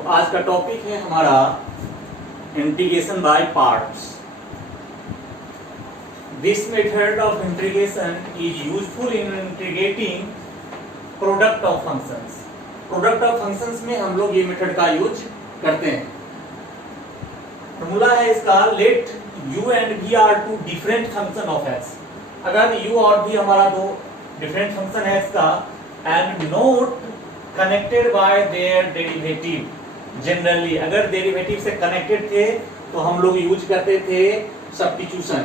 तो आज का टॉपिक है हमारा integration by parts. This method of integration is useful in integrating product of functions. Product of functions में हम लोग ये मेथड का यूज करते हैं। फॉर्मूला है इसका, let u and v are two different function of x। अगर u और v हमारा दो डिफरेंट फंक्शन है x का and not connected by their derivative. Generally अगर डेरिवेटिव से कनेक्टेड थे तो हम लोग यूज करते थे सब्स्टिट्यूशन।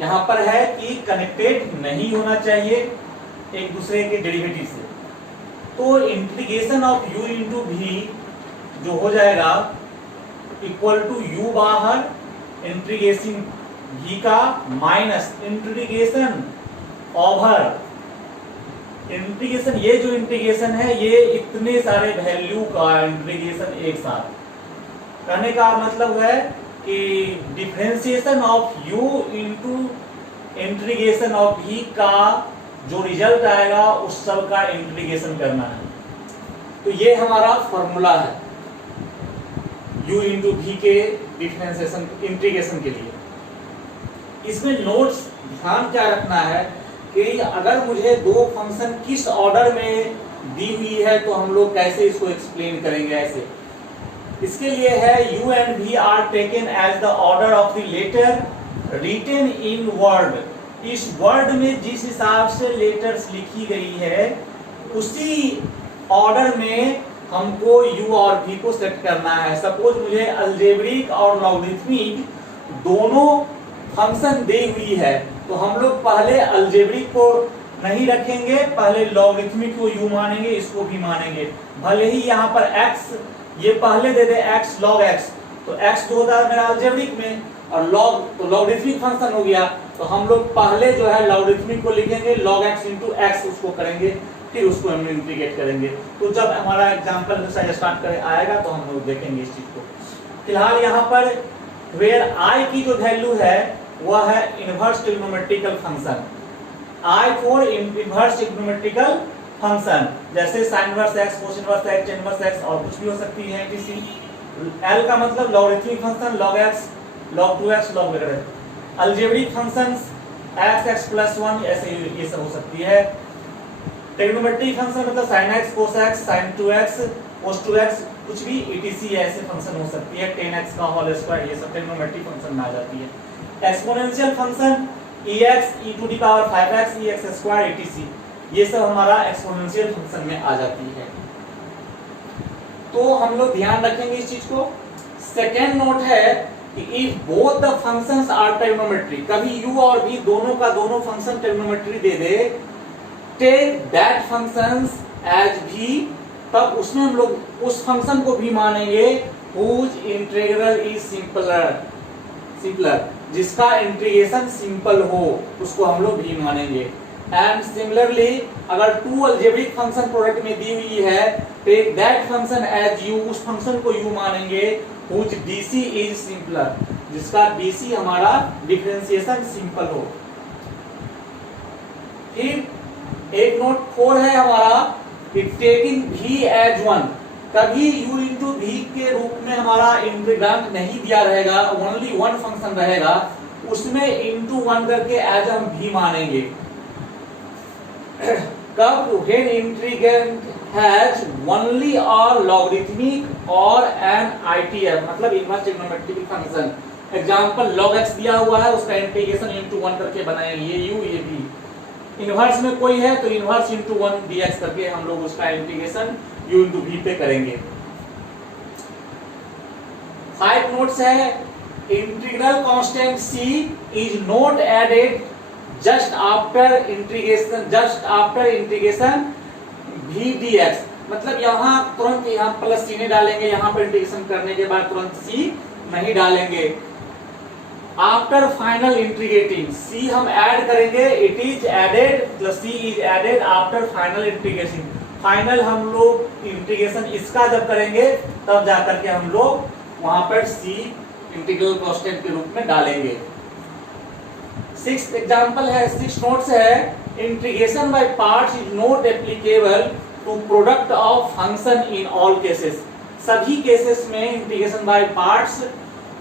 यहाँ पर है कि कनेक्टेड नहीं होना चाहिए एक दूसरे के डेरिवेटिव से, तो integration of u into v जो हो जाएगा इक्वल टू u बाहर इंटीग्रेशन v का माइनस इंटीग्रेशन ओवर इंटीग्रेशन, ये जो इंटीग्रेशन है ये इतने सारे वैल्यू का इंटीग्रेशन एक साथ। कहने का मतलब है कि differentiation of u into integration of v का जो रिजल्ट आएगा उस सब का इंटीग्रेशन करना है। तो ये हमारा फॉर्मूला है u इंटू v के डिफरेंशिएशन इंटीग्रेशन के लिए। इसमें नोट्स ध्यान क्या रखना है कि अगर मुझे दो फंक्शन किस ऑर्डर में दी हुई है तो हम लोग कैसे इसको एक्सप्लेन करेंगे। ऐसे इसके लिए है u and v are taken as the order of the letter written in word. इस वर्ड में जिस हिसाब से लेटर्स लिखी गई है उसी ऑर्डर में हमको u और v को सेट करना है। सपोज मुझे अलजेब्रिक और लॉगरिथमिक दोनों फंक्शन दी हुई है तो हम लोग पहले अलजेब्रिक को नहीं रखेंगे, पहले लॉगरिथमिक को u मानेंगे, इसको भी मानेंगे। भले ही यहाँ पर x ये पहले दे दे x log x, तो x तो होता है मेरा अलजेब्रिक में और log तो लॉगरिथमिक फंक्शन हो गया, तो हम लोग पहले जो है लॉगरिथमिक को लिखेंगे log x इंटू x उसको करेंगे, फिर उसको हम इंटीग्रेट करेंगे। तो जब हमारा एग्जाम्पल स्टार्ट करे आएगा तो हम लोग देखेंगे इस चीज को। फिलहाल यहाँ पर वेयर i की जो वैल्यू है वह है inverse trigonometrical function. I for inverse trigonometrical function, जैसे sin inverse x, cos inverse x, tan inverse x और कुछ भी हो सकती है etc। L का मतलब logarithmic function log x, log 2x, log वगैरह। अलजेब्रिक फंक्शंस x plus 1 ऐसे ये सब हो सकती है। ट्रिग्नोमेट्रिक फंक्शन मतलब sin x, cos x, sin 2x, cos 2x कुछ भी etc ऐसे फंक्शन हो सकती है। tan x का होल स्क्वायर ये सब ट्रिग्नोमेट्रिक फंक्शन में आ जाती है। Exponential function ex e to the power 5x ex square etc ये सब हमारा एक्सपोनेंशियल फंक्शन में आ जाती है। तो हम लोग ध्यान रखेंगे इस चीज को। सेकेंड नोट है कि if both the functions are trigonometric, कभी u और v दोनों का दोनों फंक्शन ट्रिग्नोमेट्री दे दे, take that functions as v, तब उसमें हम लोग उस फंक्शन को भी मानेंगे whose integral is simpler, जिसका इंटीग्रेशन सिंपल हो उसको हम लोग भी मानेंगे। एंड सिमिलरली अगर टू अलजेब्रिक फंक्शन प्रोडक्ट में दी हुई है take that function as u, उस फंक्शन को u मानेंगे whose dc is simpler, जिसका dc हमारा डिफरेंशिएशन सिंपल हो। फिर एक नोट 4 है हमारा कि टेकिंग v एज 1, कभी u इंटू v के रूप में हमारा इंटीग्रांड नहीं दिया रहेगा, ओनली वन फंक्शन रहेगा, उसमें इंटू 1 करके एज हम v मानेंगे। कब व्हेन इंटीग्रेंड हैज ओनली और लॉगरिथमिक और एन ITF मतलब inverse trigonometric function. Example log x दिया हुआ है उसका इंटीग्रेशन इंटू 1 करके बनाएंगे, ये u ये v। इनवर्स में कोई है तो इनवर्स इंटू 1 dx करके हम लोग उसका इंटीग्रेशन u इंटू v पे करेंगे। 5 नोट्स है, integral constant c is not added just after integration v dx, मतलब यहाँ तुरंत यहाँ प्लस c नहीं डालेंगे, यहाँ पर इंटीग्रेशन करने के बाद तुरंत c नहीं डालेंगे। आफ्टर फाइनल इंटीग्रेटिंग c हम ऐड करेंगे, it is added plus c is added after final integration. Final हम लोग इंटीग्रेशन इसका जब करेंगे तब जाकर के हम लोग वहां पर c इंटीग्रल कांस्टेंट के रूप में डालेंगे। 6th एग्जांपल है, 6 नोट्स है, integration by parts is not applicable to product of function in all cases. सभी केसेस में इंटीग्रेशन बाय पार्ट्स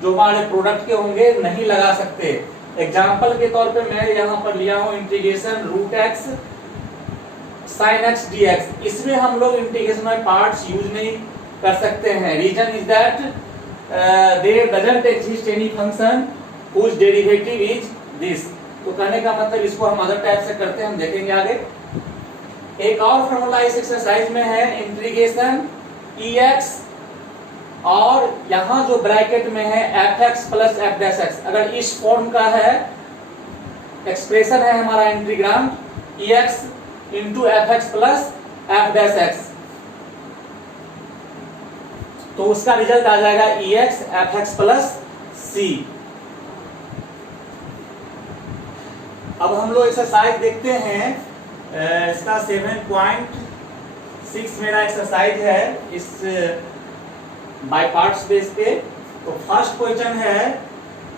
जो हमारे प्रोडक्ट के होंगे नहीं लगा सकते। एग्जाम्पल के तौर पे मैं यहाँ पर लिया हूँ integration root x sine x d x, इसमें हम लोग इंटीग्रेशन बाय पार्ट्स यूज नहीं कर सकते हैं। Reason is that there doesn't exist any function whose derivative is this. तो कहने का मतलब इसको हम अदर टाइप से करते हैं, हम देखेंगे आगे। एक और फॉर्मूला इस एक्सरसाइज में है इंटीग्रेशन ई एक्स और यहाँ जो ब्रैकेट में है F x plus F dash X. अगर इस फॉर्म का है एक्सप्रेशन है हमारा integral E X into F x plus F dash X, तो उसका रिजल्ट आ जाएगा E x F x plus C. अब हम लोग एक्सरसाइज देखते हैं, इसका 7.6 मेरा एक्सरसाइज है इस बाय पार्ट्स बेस पे। तो फर्स्ट क्वेश्चन है,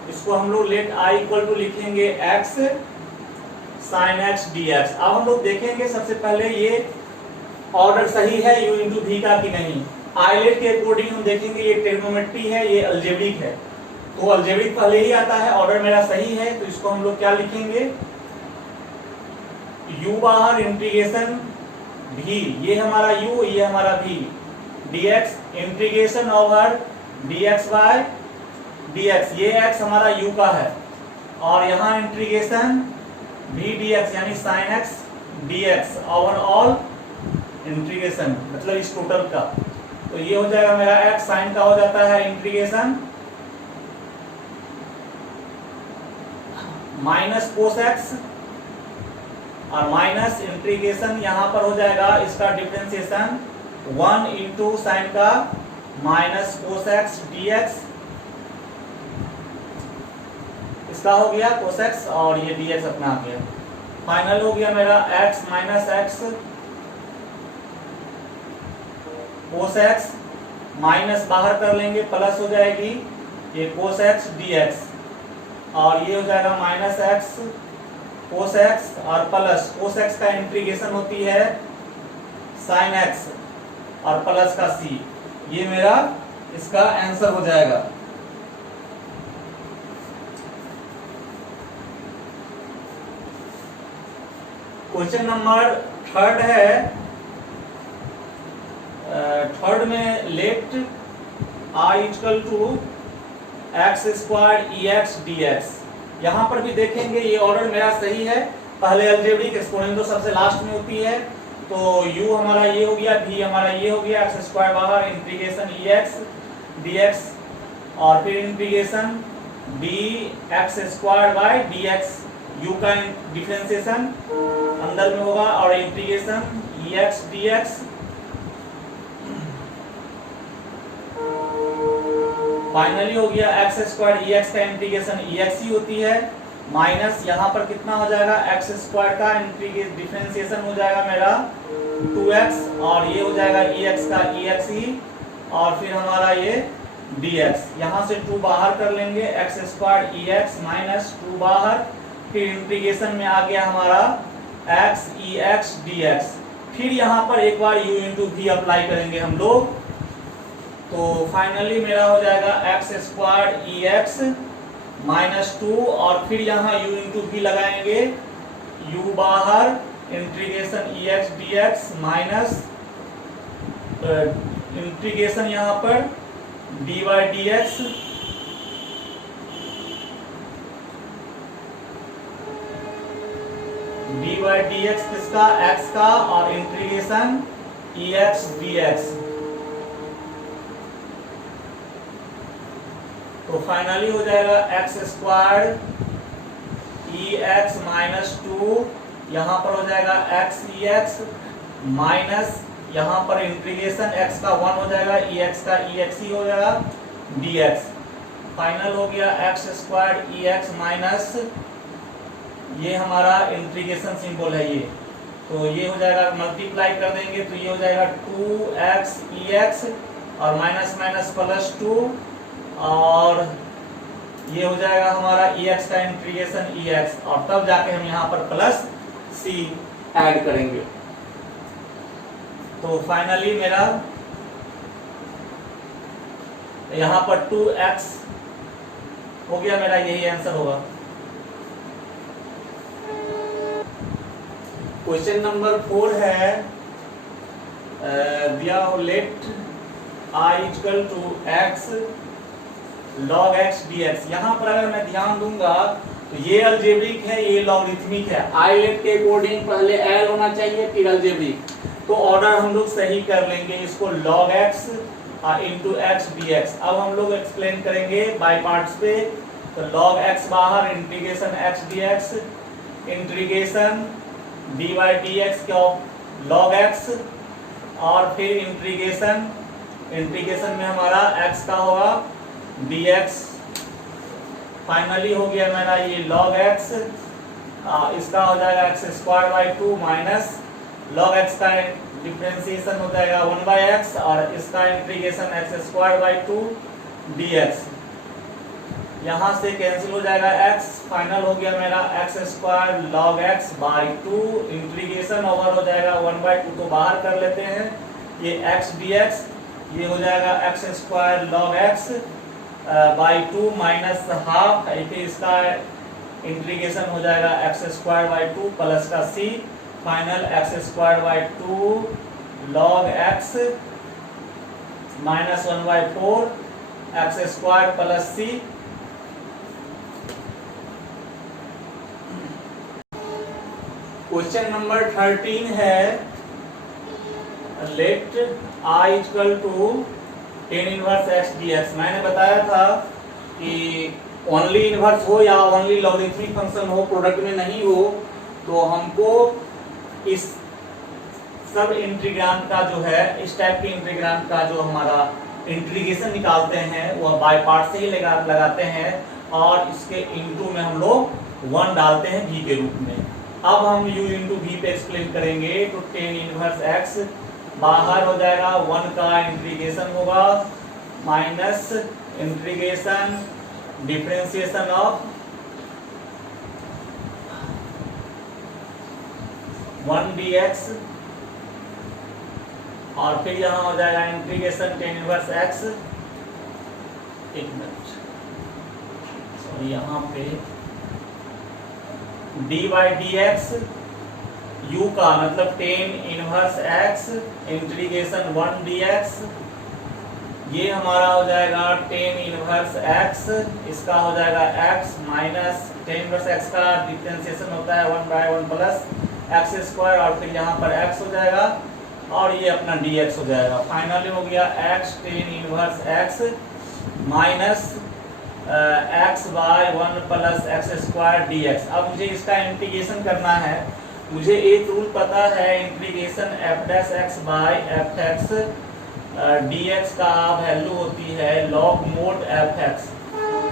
इसको हम लोग लेट आई इक्वल टू लिखेंगे x sine x d x. अब हम लोग देखेंगे सबसे पहले ये ऑर्डर सही है यू इंटू भी का कि नहीं। आइलेट के अकॉर्डिंग हम देखेंगे ये ट्रिग्नोमेट्री है, ये अलजेब्रिक है, तो अलजेब्रिक पहले ही आता है, ऑर्डर मेरा सही है, तो इसको हम लोग क्या लिखेंगे u बाहर इंटीग्रेशन भी, ये हमारा u ये हमारा v, dx integration over dx by dx, ये x हमारा u का है, और यहाँ इंटीग्रेशन v dx यानी sin x dx over all integration, मतलब इस टोटल का। तो ये हो जाएगा मेरा x, साइन का हो जाता है इंटीग्रेशन माइनस कोस एक्स और माइनस इंटीग्रेशन यहाँ पर हो जाएगा इसका डिफरेंशिएशन 1 इंटू साइन का minus cos x d x, इसका हो गया कोस एक्स और ये डी एक्स अपना आ गया। फाइनल हो गया मेरा x minus x cos x, minus बाहर कर लेंगे प्लस हो जाएगी ये कोस एक्स डी एक्स, और ये हो जाएगा माइनस एक्स कोस एक्स और प्लस कोस एक्स का इंटीग्रेशन होती है साइन एक्स और प्लस का सी। ये मेरा इसका आंसर हो जाएगा। क्वेश्चन नंबर थर्ड है, थर्ड में let I equal to x square e x d x. यहाँ पर भी देखेंगे ये ऑर्डर मेरा सही है, पहले अलजेब्रिक एक्सपोनेंट तो सबसे लास्ट में होती है, तो u हमारा ये हो गया, v हमारा ये हो गया, एक्स स्क्वायर बाहर integration e x d x और फिर integration b x square by D x, u का डिफरेंशिएशन अंदर में होगा और integration e x d x. Finally हो गया एक्स स्क्वायर ई एक्स का इंटीग्रेशन ई एक्स ही होती है, माइनस यहाँ पर कितना हो जाएगा एक्स स्क्वायर का डिफरेंशिएशन हो जाएगा मेरा 2x और ये हो जाएगा ई एक्स का ई एक्स ही, और फिर हमारा ये डी एक्स, यहाँ से 2 बाहर कर लेंगे x square e x minus 2 बाहर, फिर इंटीग्रेशन में आ गया हमारा एक्स ई एक्स डी एक्स। फिर यहाँ पर एक बार u इंटू भी अप्लाई करेंगे हम लोग, तो फाइनली मेरा हो जाएगा x square e x minus 2 और फिर यहाँ u इंटू भी लगाएंगे, u बाहर integration e x d x minus integration यहाँ पर d y d x, d y d x किसका x का और integration e x d x. तो फाइनली हो जाएगा x square e x minus 2, यहाँ पर हो जाएगा एक्स ई एक्स माइनस यहाँ पर इंटीग्रेशन x का 1 हो जाएगा, ई एक्स का ई एक्स ही हो जाएगा डी एक्स। फाइनल हो गया x square e x minus ये हमारा इंटीग्रेशन सिंबल है ये, तो ये हो जाएगा मल्टीप्लाई कर देंगे तो ये हो जाएगा 2x ई एक्स और माइनस माइनस प्लस 2 और ये हो जाएगा हमारा ई एक्स का इंटीग्रेशन ई एक्स, और तब जाके हम यहाँ पर प्लस सी ऐड करेंगे। तो फाइनली मेरा यहाँ पर 2x हो गया मेरा, यही आंसर होगा। क्वेश्चन नंबर 4 है दिया हो let I equal to x log x dx। यहाँ पर अगर मैं ध्यान दूंगा तो ये अलजेब्रिक है, ये लॉगरिथमिक है। आई लेट के अकॉर्डिंग पहले एल होना चाहिए फिर अलजेब्रिक, तो ऑर्डर हम लोग सही कर लेंगे इसको log x into x dx। अब हम लोग एक्सप्लेन करेंगे बाय पार्ट्स पे। तो log x बाहर, integration x dx, integration dy dx क्या log x, और फिर इंटीग्रेशन में हमारा x का होगा dx। फाइनली हो गया मेरा ये log x, इसका हो जाएगा x square by 2 minus log x का डिफरेंशिएशन हो जाएगा 1 बाई एक्स, और इसका integration x square by 2 dx। यहाँ से कैंसिल हो जाएगा x, फाइनल हो गया मेरा x square log x by 2, integration over हो जाएगा 1 बाई 2 को बाहर कर लेते हैं, ये x dx, ये हो जाएगा x square log x by 2 minus half, फिर इसका इंटीग्रेशन हो जाएगा x स्क्वायर बाई 2 प्लस का c, final x square by 2 log x minus 1 by 4 x square plus c। Question number 13 है let I equal to tan inverse x dx। मैंने बताया था कि ओनली इनवर्स हो या ओनली लॉगरिथमिक फंक्शन हो, product में नहीं हो, तो हमको इस सब इंटीग्रांड का जो है, इस टाइप के इंटीग्रांड का जो हमारा इंटीग्रेशन निकालते हैं वह बाय पार्ट से ही लगाते हैं, और इसके इनटू में हम लोग 1 डालते हैं v के रूप में। अब हम u इंटू v पे एक्सप्लेन करेंगे। तो tan इनवर्स x बाहर हो जाएगा, 1 का इंटीग्रेशन होगा minus integration differentiation of 1 dx, और फिर यहाँ हो जाएगा इंटीग्रेशन tan इनवर्स x, एक मिनट सॉरी, यहाँ पे dy dx, u का मतलब tan inverse x integration 1 dx, ये हमारा हो जाएगा tan इनवर्स x, इसका हो जाएगा x minus tan inverse x का डिफरेंशिएशन होता है 1 बाय 1 प्लस x स्क्वायर, और फिर यहाँ पर x हो जाएगा और ये अपना dx हो जाएगा। फाइनली हो गया x tan inverse x minus x by 1 plus x square dx। अब मुझे इसका इंटीग्रेशन करना है। मुझे एक रूल पता है, integration f dash x by f x dx का वैल्यू होती है log mod fx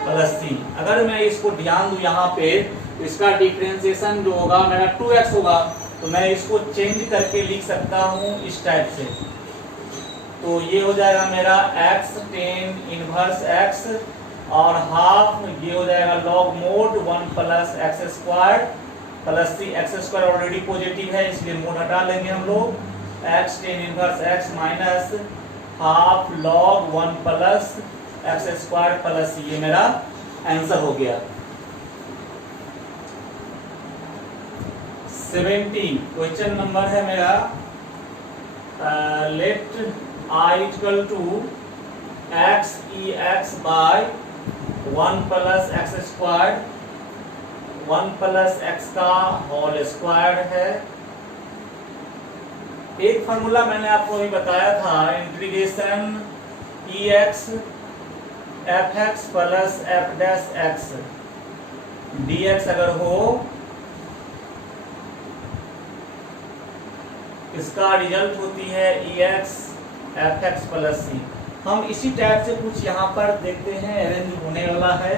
plus c। अगर मैं इसको ध्यान दूं यहाँ पे, इसका डिफरेंशिएशन जो होगा मेरा 2x होगा, तो मैं इसको चेंज करके लिख सकता हूँ इस टाइप से। तो ये हो जाएगा मेरा x tan इनवर्स x, और हाफ ये हो जाएगा log mode 1 plus x square plus c। x square already positive है इसलिए मोड हटा लेंगे हम लोग, x tan inverse x minus half log 1 plus x square plus c। ये मेरा आंसर हो गया। 17 क्वेश्चन नंबर है मेरा let I equal to x e x by 1 plus x square, 1 plus x का होल स्क्वायर है। एक फॉर्मूला मैंने आपको अभी बताया था, integration e x F x plus F dash x d x अगर हो, इसका रिजल्ट होती है e x F x plus c. हम इसी टाइप से कुछ यहाँ पर देखते हैं, अरेंज होने वाला है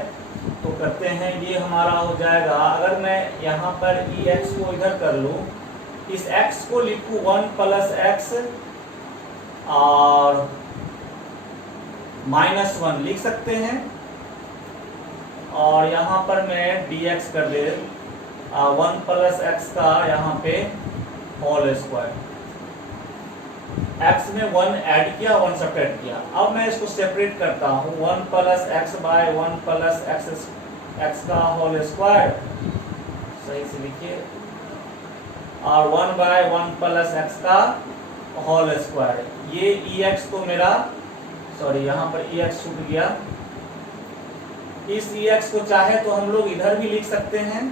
तो करते हैं। ये हमारा हो जाएगा, अगर मैं यहाँ पर ई एक्स को इधर कर लूँ, इस x को लिखूँ 1 प्लस एक्स और -1 लिख सकते हैं, और यहाँ पर मैं dx कर दे 1 प्लस एक्स का यहाँ पे होल स्क्वायर। x में 1 ऐड किया, 1 सब्ट्रैक्ट किया। अब मैं इसको सेपरेट करता हूँ, 1 plus x by 1 plus x का होल स्क्वायर, सही से लिखिए, और 1 बाय 1 प्लस एक्स का होल स्क्वायर। ये ex तो मेरा, सॉरी यहाँ पर ex छूट गया, इस ex को चाहे तो हम लोग इधर भी लिख सकते हैं।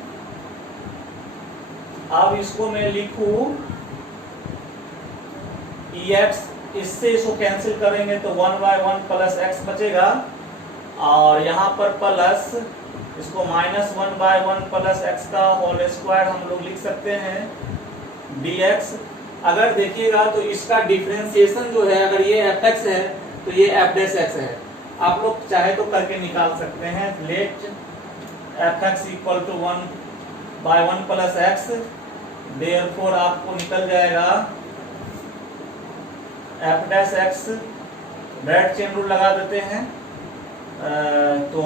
अब इसको मैं लिखूं ex, इससे इसको कैंसिल करेंगे तो 1 बाय 1 प्लस एक्स बचेगा, और यहाँ पर प्लस इसको माइनस 1 बाय 1 प्लस एक्स का होल स्क्वायर हम लोग लिख सकते हैं dx। अगर देखिएगा तो इसका डिफरेंशिएशन जो है, अगर ये fx है तो ये f डैश x है। आप लोग चाहे तो करके निकाल सकते हैं, let fx equal to 1 by 1 plus x, therefore आपको निकल जाएगा f dash x, direct chain rule लगा देते हैं, तो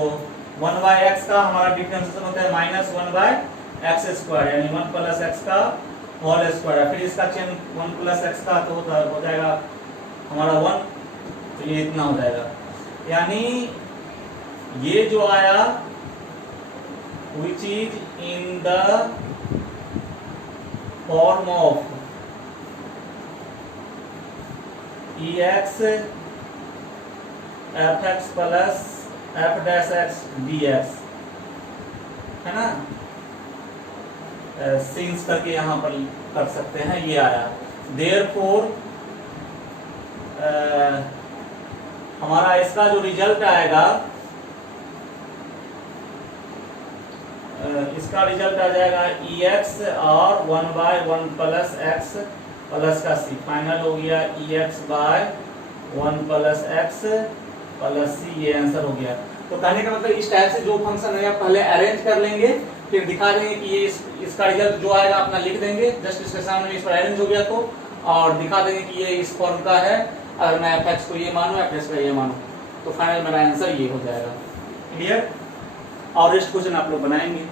1 बाय x का हमारा डिफरेंशिएशन होता है माइनस 1 बाय एक्स स्क्वायर, यानी 1 प्लस एक्स का होल स्क्वायर। फिर इसका चेन 1 प्लस एक्स का तो हो जाएगा हमारा 1, तो ये इतना हो जाएगा। यानी ये जो आया which is in the form of ex fx plus f dash x dx है ना, सिंस करके यहाँ पर कर सकते हैं, ये आया। देयरफॉर हमारा इसका जो रिजल्ट आएगा, इसका रिजल्ट आ जाएगा ex और 1 बाय 1 प्लस एक्स प्लस का c, फाइनल हो गया ex by 1 plus x plus c, ये आंसर हो गया। तो कहने का मतलब इस टाइप से जो फंक्शन है पहले अरेंज कर लेंगे, फिर दिखा देंगे कि ये इसका रिजल्ट जो आएगा अपना लिख देंगे, जस्ट इसके सामने इस पर अरेंज हो गया तो, और दिखा देंगे कि ये इस फॉर्म का है, अगर मैं fx को ये मानूं, fx का ये मानूं, तो फाइनल मेरा आंसर ये हो जाएगा। क्लियर? और रेस्ट क्वेश्चन आप लोग बनाएंगे।